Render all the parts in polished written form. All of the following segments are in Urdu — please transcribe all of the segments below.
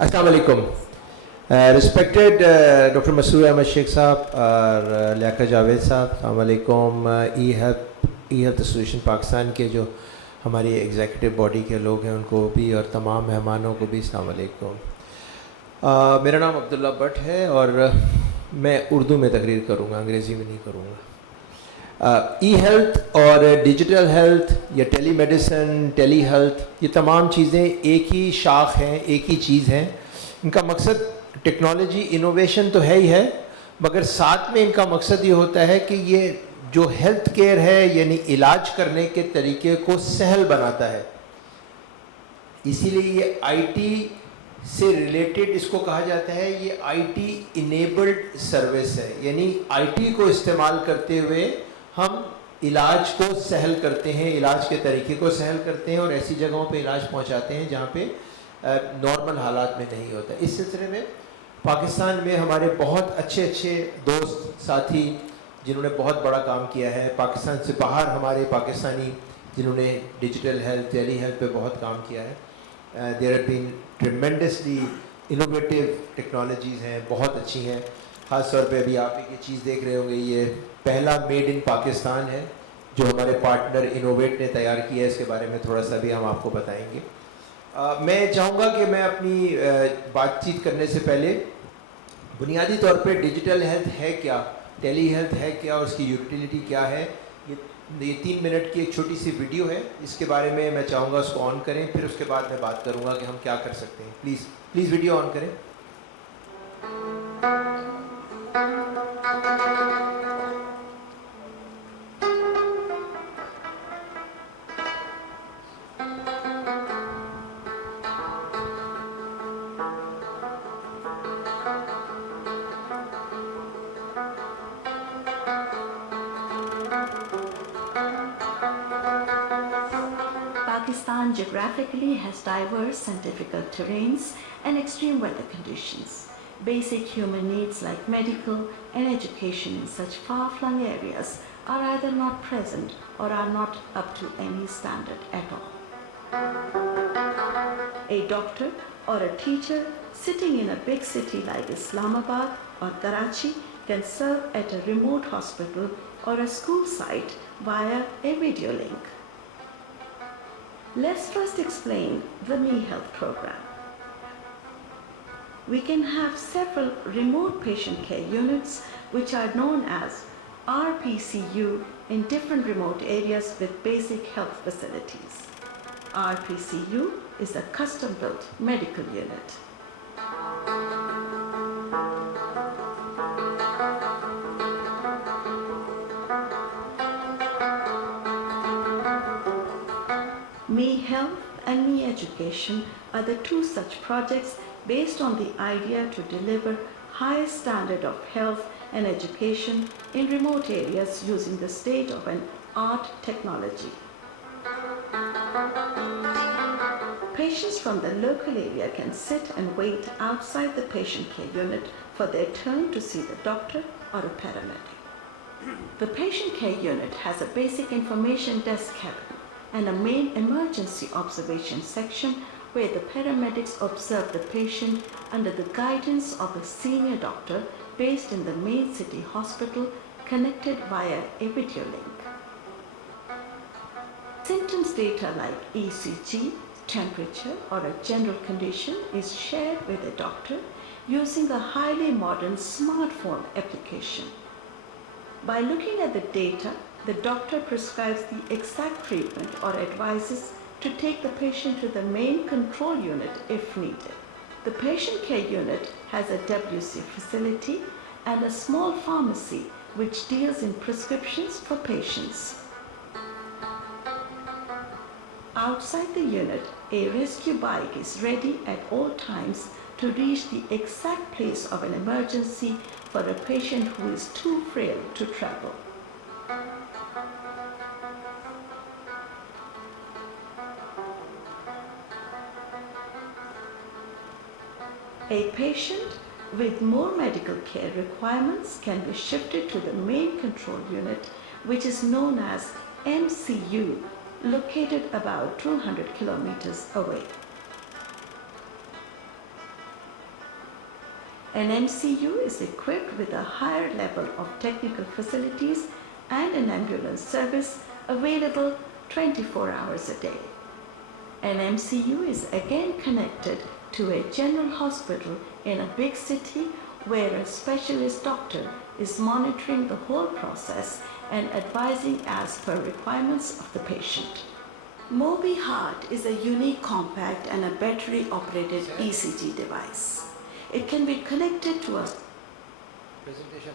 Assalamu alaikum. Respected Dr. Masoor Ahmed Sheikh Saab اور لیاقت جاوید صاحب, السلام علیکم. ای ہیلتھ ایسوسیشن پاکستان کے جو ہماری ایگزیکٹو باڈی کے لوگ ہیں ان کو بھی اور تمام مہمانوں کو بھی السلام علیکم. میرا نام عبداللہ بٹ ہے اور میں اردو میں تقریر کروں گا, انگریزی میں نہیں کروں گا. ای ہیلتھ اور ڈیجیٹل ہیلتھ یا ٹیلی میڈیسن, ٹیلی ہیلتھ, یہ تمام چیزیں ایک ہی شاخ ہیں, ایک ہی چیز ہیں. ان کا مقصد ٹیکنالوجی انوویشن تو ہے ہی ہے, مگر ساتھ میں ان کا مقصد یہ ہوتا ہے کہ یہ جو ہیلتھ کیئر ہے یعنی علاج کرنے کے طریقے کو سہل بناتا ہے. اسی لیے یہ آئی ٹی سے ریلیٹڈ اس کو کہا جاتا ہے, یہ آئی ٹی انیبلڈ سروس ہے. یعنی آئی ٹی کو استعمال کرتے ہوئے ہم علاج کو سہل کرتے ہیں, علاج کے طریقے کو سہل کرتے ہیں اور ایسی جگہوں پہ علاج پہنچاتے ہیں جہاں پہ نارمل حالات میں نہیں ہوتا. اس سلسلے میں پاکستان میں ہمارے بہت اچھے دوست ساتھی جنہوں نے بہت بڑا کام کیا ہے. پاکستان سے باہر ہمارے پاکستانی جنہوں نے ڈیجیٹل ہیلتھ, ٹیلی ہیلتھ پہ بہت کام کیا ہے. There have been tremendously innovative technologies ہیں, بہت اچھی ہیں. خاص طور پہ ابھی آپ ایک چیز دیکھ رہے ہوں گے, یہ پہلا میڈ ان پاکستان ہے جو ہمارے پارٹنر انوویٹ نے تیار کیا ہے. اس کے بارے میں تھوڑا سا بھی ہم آپ کو بتائیں گے. میں چاہوں گا کہ میں اپنی بات چیت کرنے سے پہلے بنیادی طور پہ ڈیجیٹل ہیلتھ ہے کیا, ٹیلی ہیلتھ ہے کیا اور اس کی یوٹیلیٹی کیا ہے, یہ 3 منٹ کی ایک چھوٹی سی ویڈیو ہے. اس کے بارے میں میں چاہوں گا اس کو آن کریں, پھر اس کے بعد میں بات کروں گا کہ ہم کیا کر سکتے ہیں. پلیز ویڈیو آن کریں. Pakistan geographically has diverse and difficult terrains and extreme weather conditions. Basic human needs like medical and education in such far-flung areas are either not present or are not up to any standard at all. A doctor or a teacher sitting in a big city like Islamabad or Karachi can serve at a remote hospital or a school site via a video link. Let's first explain the Me Health program. We can have several remote patient care units which are known as RPCU in different remote areas with basic health facilities. RPCU is a custom-built medical unit. Me Health and Me Education are the two such projects based on the idea to deliver high standard of health and education in remote areas using the state of an art technology. Patients from the local area can sit and wait outside the patient care unit for their turn to see the doctor or a paramedic. The patient care unit has a basic information desk cabin and a main emergency observation section where the paramedics observe the patient under the guidance of a senior doctor based in the main city hospital connected via a video link. Symptoms data like ECG, temperature or a general condition is shared with a doctor using a highly modern smartphone application. By looking at the data, the doctor prescribes the exact treatment or advises to take the patient to the main control unit if needed. The patient care unit has a WC facility and a small pharmacy which deals in prescriptions for patients. Outside the unit, a rescue bike is ready at all times to reach the exact place of an emergency for a patient who is too frail to travel. A patient with more medical care requirements can be shifted to the main control unit, which is known as MCU, located about 200 kilometers away. An MCU is equipped with a higher level of technical facilities and an ambulance service available 24 hours a day. An MCU is again connected to a general hospital in a big city where a specialist doctor is monitoring the whole process and advising as per requirements of the patient. Mobi Heart is a unique, compact and a battery-operated ECG device. It can be connected to a presentation.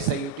SIUT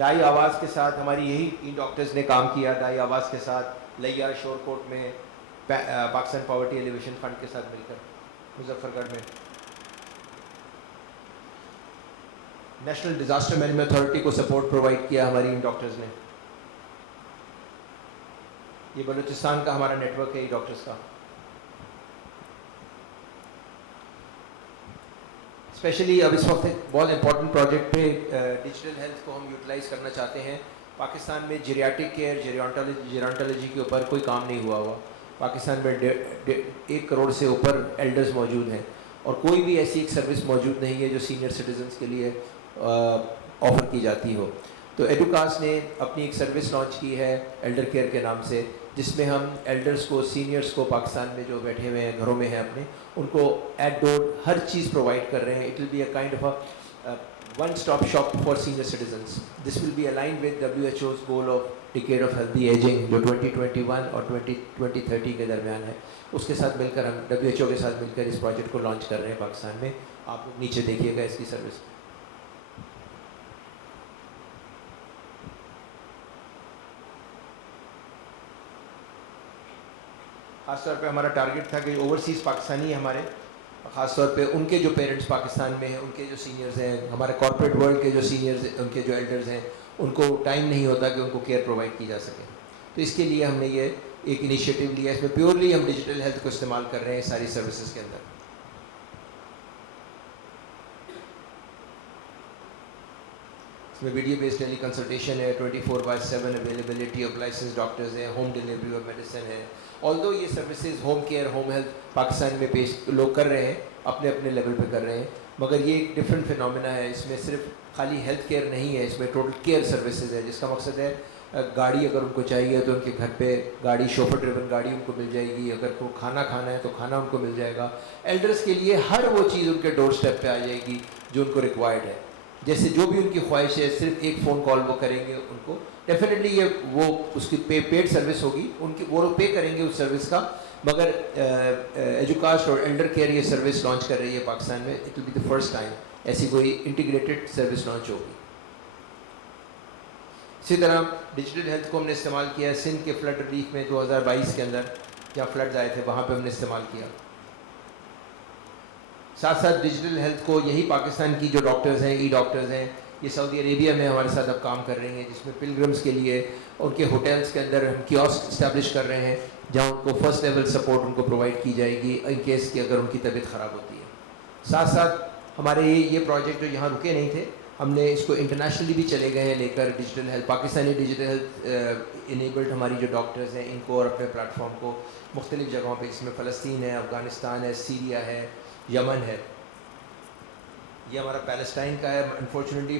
ڈائی آواز کے ساتھ ہماری یہی ان ڈاکٹرز نے کام کیا، ڈائی آواز کے ساتھ لیا شور کوٹ میں پاکستان پاورٹی ایلیویشن فنڈ کے ساتھ مل کر، مظفر گڑھ میں نیشنل ڈیزاسٹر مینجمنٹ اتھارٹی کو سپورٹ پرووائڈ کیا ہماری ان ڈاکٹرز نے. یہ بلوچستان کا ہمارا نیٹ ورک ہے یہ ڈاکٹرز کا. اسپیشلی اب اس وقت ایک بہت امپورٹنٹ پروجیکٹ پہ ڈیجیٹل ہیلتھ کو ہم یوٹیلائز کرنا چاہتے ہیں. پاکستان میں جیریاٹک کیئر جیرانٹالوجی کے اوپر کوئی کام نہیں ہوا. پاکستان میں 1 کروڑ سے اوپر ایلڈرز موجود ہیں اور کوئی بھی ایسی ایک سروس موجود نہیں ہے جو سینئر سٹیزنز کے لیے آفر کی جاتی ہو. تو ایڈوکاس نے اپنی ایک سروس لانچ کی ہے ایلڈر کیئر کے نام سے، جس میں ہم ایلڈرز کو، سینئرز کو پاکستان میں جو بیٹھے ہوئے ہیں گھروں میں ہیں اپنے، ان کو ایٹ ڈور ہر چیز پرووائڈ کر رہے ہیں. It will be a kind of a one stop shop for senior citizens. This will be aligned with WHO goal of decade of healthy ageing جو 2021 اور 2030 کے درمیان ہے. اس کے ساتھ مل کر ہم WHO کے ساتھ مل کر اس پروجیکٹ کو لانچ کر رہے ہیں پاکستان میں. آپ لوگ نیچے دیکھیے گا اس کی سروس. خاص طور پہ ہمارا ٹارگیٹ تھا کہ اوورسیز پاکستانی ہمارے، خاص طور پہ ان کے جو پیرنٹس پاکستان میں ہیں، ان کے جو سینئرز ہیں، ہمارے کارپوریٹ ورلڈ کے جو سینئرز، ان کے جو ایلڈرز ہیں، ان کو ٹائم نہیں ہوتا کہ ان کو کیئر پرووائڈ کی جا سکے. تو اس کے لیے ہم نے یہ ایک انیشیٹو لیا. اس میں پیورلی ہم ڈیجیٹل ہیلتھ کو استعمال کر رہے ہیں ساری سروسز کے اندر. اس میں ویڈیو بیسڈ ٹیلی کنسلٹیشن ہے، 24/7 اویلیبلٹی آف لائسنس ڈاکٹرز ہیں، ہوم ڈلیوری آف میڈیسن ہے. آلدو یہ services home care, home health Pakistan میں پیش لوگ کر رہے ہیں، اپنے اپنے لیول پہ کر رہے ہیں، مگر یہ ایک ڈفرینٹ فینومینا ہے. اس میں صرف خالی ہیلتھ کیئر نہیں ہے، اس میں ٹوٹل کیئر سروسز ہے، جس کا مقصد ہے گاڑی اگر ان کو چاہیے تو ان کے گھر پہ گاڑی، شوفر ڈریون گاڑی ان کو مل جائے گی. اگر کو کھانا کھانا ہے تو کھانا ان کو مل جائے گا. ایلڈرز کے لیے ہر وہ چیز ان کے ڈور اسٹیپ پہ آ جائے گی جو ان کو ریکوائرڈ ہے. جیسے جو بھی ان کی خواہش ہے، صرف ایک فون کال وہ کریں گے ان کو. ڈیفینیٹلی یہ وہ اس کی پیڈ سروس ہوگی، ان کی وہ پے کریں گے اس سروس کا. مگر ایجوکاسٹ اور ایلڈر کیئر یہ سروس لانچ کر رہی ہے پاکستان میں. It will be the first time ایسی کوئی انٹیگریٹڈ سروس لانچ ہوگی. اسی طرح ڈیجیٹل ہیلتھ کو ہم نے استعمال کیا ہے سندھ کے فلڈ ریلیف میں 2022 کے اندر، جہاں فلڈز آئے تھے وہاں پہ ہم نے استعمال کیا. ساتھ ساتھ ڈیجیٹل ہیلتھ کو یہی پاکستان کی جو ڈاکٹرز ہیں، ای ڈاکٹرز ہیں، یہ سعودی عربیہ میں ہمارے ساتھ اب کام کر رہی ہیں، جس میں پلگرمز کے لیے ان کے ہوٹلز کے اندر ہم کیوسک اسٹیبلش کر رہے ہیں، جہاں ان کو فرسٹ لیول سپورٹ ان کو پرووائڈ کی جائے گی ان کیس کہ اگر ان کی طبیعت خراب ہوتی ہے. ساتھ ساتھ ہمارے یہ پروجیکٹ جو یہاں رکے نہیں تھے، ہم نے اس کو انٹرنیشنلی بھی چلے گئے ہیں لے کر. Digital health, Pakistani digital health enabled ہماری جو ڈاکٹرز ہیں ان کو اور اپنے پلیٹ فارم کو مختلف جگہوں پہ، اس میں فلسطین ہے، افغانستان ہے، سیریا ہے، یمن ہے. یہ ہمارا پیلسٹائن کا ہے. انفارچونیٹلی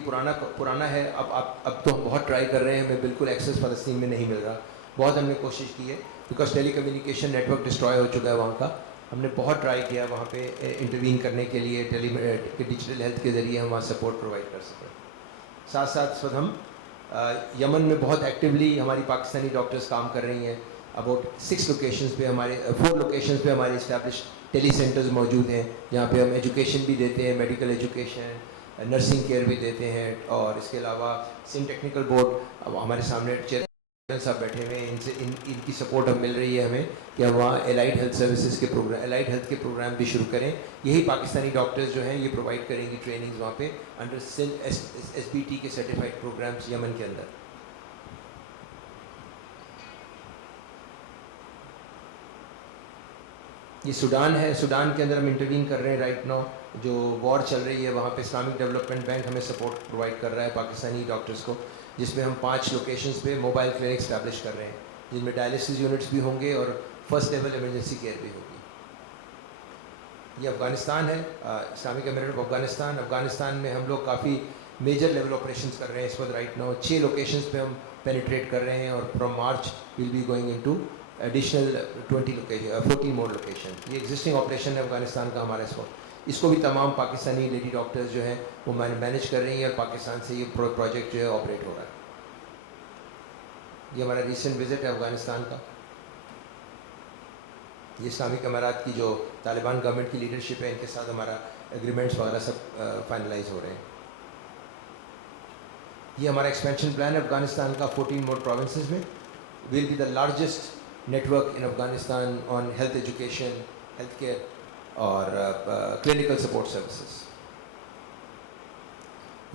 پرانا ہے. اب تو ہم بہت ٹرائی کر رہے ہیں، ہمیں بالکل ایکسیس فلسطین میں نہیں مل رہا. بہت ہم نے کوشش کی ہے because telecommunication network destroy ہو چکا ہے وہاں کا. ہم نے بہت ٹرائی کیا وہاں پہ انٹروین کرنے کے لیے، ڈیجیٹل ہیلتھ کے ذریعے ہم وہاں سپورٹ پرووائڈ کر سکیں. ساتھ ساتھ اس وقت ہم یمن میں بہت ایکٹیولی ہماری پاکستانی ڈاکٹرز کام کر رہی ہیں. اباؤٹ 6 لوکیشنز پہ ہمارے 4 لوکیشنز پہ ہمارے اسٹیبلش ٹیلی سینٹرز موجود ہیں، جہاں پہ ہم ایجوکیشن بھی دیتے ہیں، میڈیکل ایجوکیشن، نرسنگ کیئر بھی دیتے ہیں. اور اس کے علاوہ سندھ ٹیکنیکل بورڈ، اب ہمارے سامنے چیئرمین صاحب بیٹھے ہوئے ہیں، ان کی سپورٹ اب مل رہی ہے ہمیں کہ ہم وہاں الائڈ ہیلتھ سروسز کے پروگرام، الائڈ ہیلتھ کے پروگرام بھی شروع کریں. یہی پاکستانی ڈاکٹرز جو ہیں یہ پرووائڈ کریں گی ٹریننگز وہاں پہ انڈر سندھ SBT کے سرٹیفائڈ پروگرامس یمن کے اندر. یہ سوڈان ہے. سوڈان کے اندر ہم انٹروین کر رہے ہیں رائٹ ناؤ. جو وار چل رہی ہے وہاں پہ اسلامک ڈیولپمنٹ بینک ہمیں سپورٹ پرووائڈ کر رہا ہے پاکستانی ڈاکٹرز کو، جس میں ہم 5 لوکیشنز پہ موبائل کلینک اسٹیبلش کر رہے ہیں، جن میں ڈائلسس یونٹس بھی ہوں گے اور فرسٹ لیول ایمرجنسی کیئر بھی ہوگی. یہ افغانستان ہے، اسلامک ایمریٹ آف افغانستان. افغانستان میں ہم لوگ کافی میجر لیول آپریشنز کر رہے ہیں اس وقت رائٹ ناؤ. 6 لوکیشنز پہ ہم پینیٹریٹ کر رہے ہیں اور from March will be going in to additional 14 more location. یہ ایگزسٹنگ آپریشن ہے افغانستان کا ہمارا اس وقت. اس کو بھی تمام پاکستانی لیڈی ڈاکٹرز جو ہیں وہ مینیج کر رہی ہیں اور پاکستان سے یہ پروجیکٹ جو ہے آپریٹ ہو رہا ہے. یہ ہمارا ریسنٹ وزٹ ہے افغانستان کا. یہ اسلامک امارات کی جو طالبان گورنمنٹ کی لیڈرشپ ہے، ان کے ساتھ ہمارا ایگریمنٹس وغیرہ سب فائنلائز ہو رہے ہیں. یہ ہمارا ایکسپینشن پلان ہے افغانستان کا 14 more provinces میں. We'll be the largest network in Afghanistan on health education, healthcare اور clinical support services.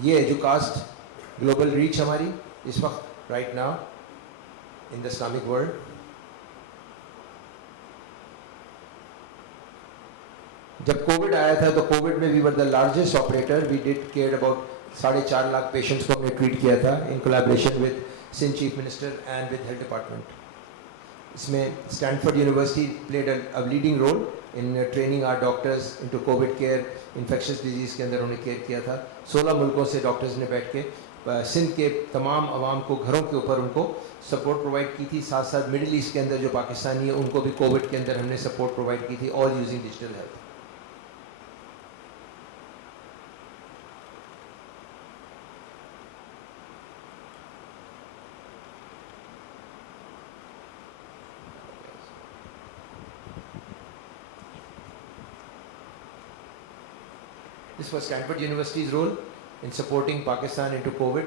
یہ ایجوکاسٹ گلوبل ریچ ہماری اس وقت right now in the Islamic world. جب کووڈ آیا تھا تو کووڈ میں we were the largest operator. We did care about 4.5 lakh patients کو ہم نے ٹریٹ کیا تھا in collaboration with Sindh chief minister and with health department. اس میں Stanford University played a leading role in training our doctors into COVID care. Infectious disease کے اندر انہوں نے کیئر کیا تھا. 16 ملکوں سے ڈاکٹرز نے بیٹھ کے سندھ کے تمام عوام کو گھروں کے اوپر ان کو سپورٹ پرووائڈ کی تھی. ساتھ ساتھ مڈل ایسٹ کے اندر جو پاکستانی ہیں ان کو بھی کووڈ کے اندر ہم نے سپورٹ پرووائڈ کی تھی, all using digital health. This was Stanford University's role in supporting Pakistan into COVID.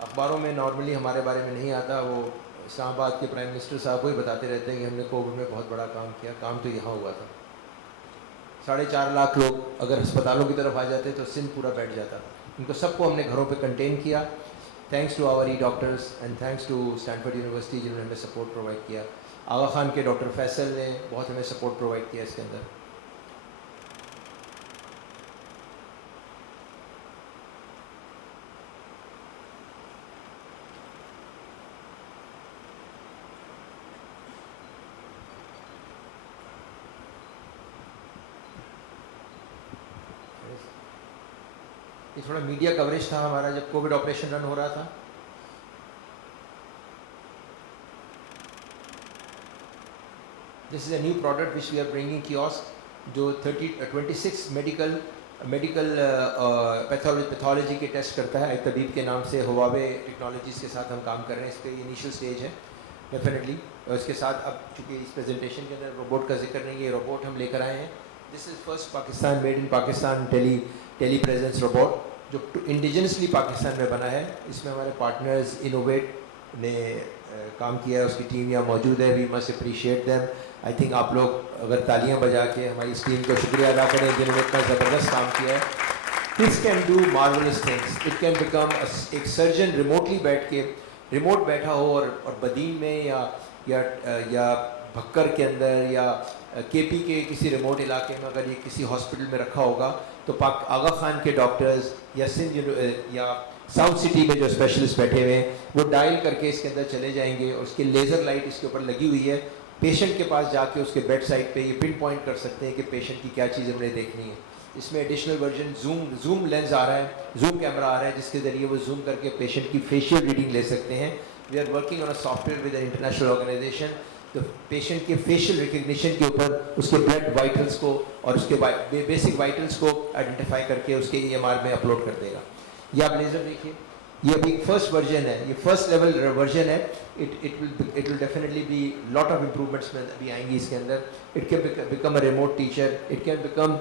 اخباروں میں نارملی ہمارے بارے میں نہیں آتا. وہ اسلام آباد کے پرائم منسٹر صاحب وہی بتاتے رہتے ہیں کہ ہم نے کووڈ میں بہت بڑا کام کیا. کام تو یہاں ہوا تھا. 4.5 lakh لوگ اگر ہسپتالوں کی طرف آ جاتے تو سندھ پورا بیٹھ جاتا. ان کو سب کو ہم نے گھروں پہ کنٹین کیا, thanks to our e doctors and thanks to Stanford University جنہوں نے ہمیں سپورٹ پرووائڈ کیا. آغا خان کے ڈاکٹر فیصل نے بہت ہمیں سپورٹ پرووائڈ کیا اس کے اندر. یہ تھوڑا میڈیا کوریج تھا ہمارا جب کووڈ آپریشن رن ہو رہا تھا. This is a new product which we are bringing kiosk, جو 26 میڈیکل پیتھولوجی کے ٹیسٹ کرتا ہے. ایک طبیب کے نام سے ہواوے ٹیکنالوجیز کے ساتھ ہم کام کر رہے ہیں. اس پہ انیشیل اسٹیج ہے ڈیفینیٹلی. اور اس کے ساتھ اب چونکہ اس پریزنٹیشن کے اندر روبوٹ کا ذکر نہیں ہے, روبوٹ ہم لے کر آئے ہیں. This is first Pakistan made in Pakistan telepresence robot جو انڈیجنسلی پاکستان میں بنا ہے. اس میں ہمارے پارٹنرز انوویٹ نے کام کیا ہے, اس کی ٹیم یہاں موجود ہے. We must appreciate them. I think آپ لوگ اگر تالیاں بجا کے ہماری اس ٹیم کو شکریہ ادا کریں جنہوں نے اتنا زبردست کام کیا ہے. This can do marvels things. It can become ایک سرجن ریموٹلی بیٹھ کے ریموٹ بیٹھا ہو اور بدین میں یا بھکر کے اندر یا کے پی کے کسی ریموٹ علاقے میں اگر یہ کسی ہاسپٹل میں رکھا ہوگا تو آغا خان کے ڈاکٹرز یا سندھ یا ساؤتھ سٹی میں جو اسپیشلسٹ بیٹھے ہوئے ہیں وہ ڈائل کر کے اس کے اندر چلے جائیں گے, اور اس کی لیزر لائٹ اس کے اوپر لگی ہوئی ہے. پیشنٹ کے پاس جا کے اس کے بیڈ سائڈ پہ یہ پن پوائنٹ کر سکتے ہیں کہ پیشنٹ کی کیا چیز ہم نے دیکھنی ہے. اس میں ایڈیشنل ورژن زوم لینس آ رہا ہے, زوم کیمرہ آ رہا ہے جس کے ذریعے وہ زوم کر کے پیشنٹ کی فیشیل ریڈنگ لے سکتے ہیں. We are working on a software with an international organisation. تو پیشنٹ کے فیشیل ریکگنیشن کے اوپر اس کے بلڈ وائٹلس کو اور اس کے بیسک وائٹلس کو آئیڈینٹیفائی کر کے اس کے ای ایم آر میں اپلوڈ کر دے گا. یہ آپ لیزر دیکھیے, یہ ابھی فرسٹ ورژن ہے, یہ فرسٹ لیول ورژن ہے. it will definitely be lot of improvements میں ابھی آئیں گی اس کے اندر. it can become a remote teacher, it can become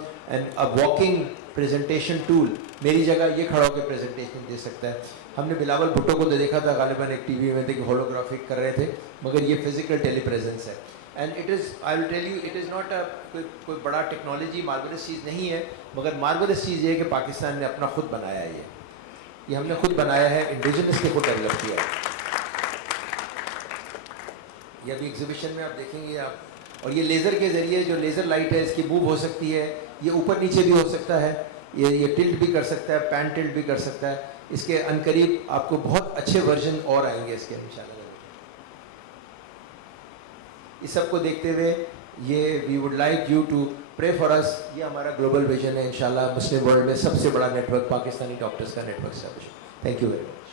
a walking presentation tool. میری جگہ یہ کھڑا ہو کے پریزنٹیشن دے سکتا ہے. ہم نے بلاول بھٹو کو تو دیکھا تھا غالباً ایک ٹی وی میں تھے کہ ہولوگرافک کر رہے تھے, مگر یہ فزیکل ٹیلی پریزنس ہے. And it is I will tell you it is not کوئی بڑا ٹیکنالوجی مارولس چیز نہیں ہے, مگر مارولس چیز یہ ہے کہ پاکستان نے اپنا خود بنایا ہے. یہ ہم نے خود بنایا ہے, انڈیجنس نے خود ڈیولپ کیا ہے. یہ ابھی ایگزیبیشن میں آپ دیکھیں گے آپ. اور یہ لیزر کے ذریعے جو لیزر لائٹ ہے اس کی موو ہو سکتی ہے, یہ اوپر نیچے بھی ہو سکتا ہے, یہ ٹلٹ بھی کر سکتا ہے, پین ٹلٹ بھی کر سکتا ہے. اس کے عنقریب آپ کو بہت اچھے ورژن اور آئیں گے اس کے انشاءاللہ. اس سب کو دیکھتے ہوئے یہ we would like you to pray for us. یہ ہمارا گلوبل ویژن ہے انشاءاللہ مسلم ورلڈ میں سب سے بڑا نیٹ ورک پاکستانی ڈاکٹرز کا network establish. Thank you very much.